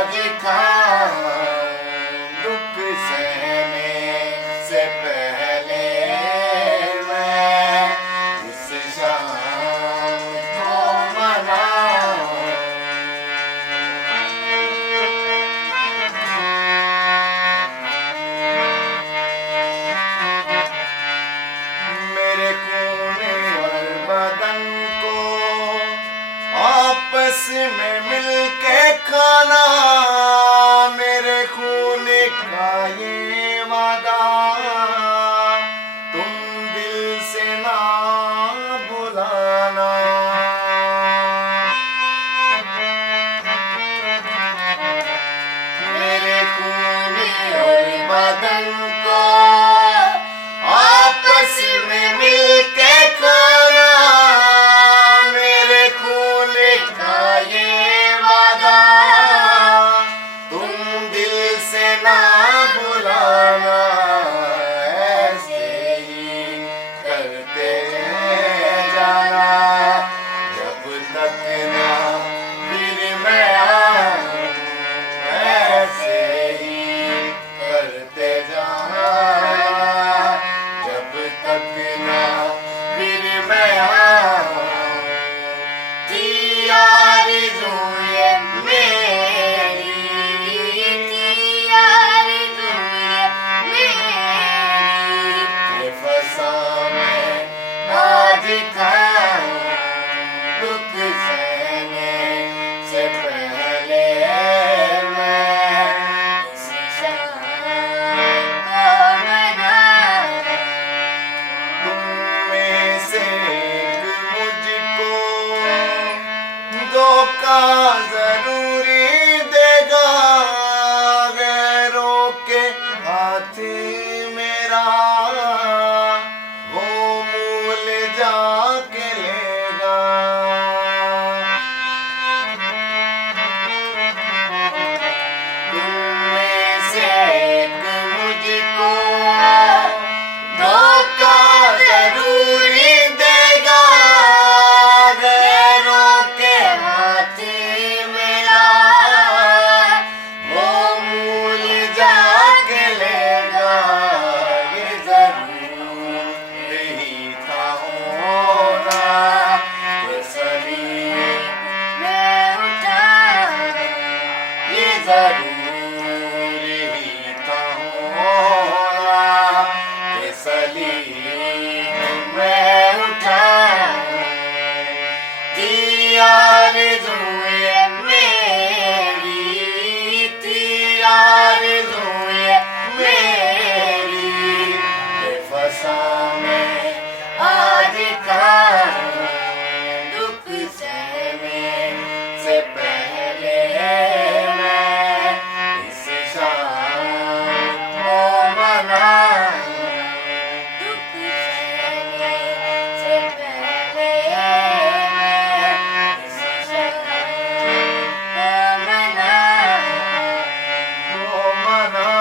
आज खाऊं दुख सहने से पहले मैं इस शाम को मनाऊं। मेरे खून और बदन को आपस में मिलके खाना, मेरे खून का ये वादा तुम दिल से ना भुलाना। मेरे खून और बदन को आपस में मिलके खाना, मेरे खून का ये वादा तुम दिल से ना भुलाना। ऐसे ही करते जाना जब तक ना फिर मैं आऊं। ऐसे ही करते जाना जब तक ना फिर मैं आऊं। थी आरज़ू ये मेरी, थी आरज़ू ये मेरी, कि फसा मैं आज खाऊं दुख सहने से पहले मैं इस शाम को मनाऊं। तुम में से एक मुझको धोखा जरूरी देगा, गैरों के हाथ मेरा वो मूल जाके लेगा। तुम में से एक मुझको धोखा जरूरी देगा, गैरों के हाथ मेरा वो मूल जाके लेगा। ये जरूर ही था होना कि सलीम मैं उठाऊं। ये जरूर ही था होना कि सलीम मैं उठाऊं। थी आरज़ू ये मेरी, थी आरज़ू ये मेरी, कि फसा मैं आज खाऊं दुख सहने से पहले मैं इस शाम को मनाऊं। दुख सहने से पहले मैं इस शाम को मनाऊं।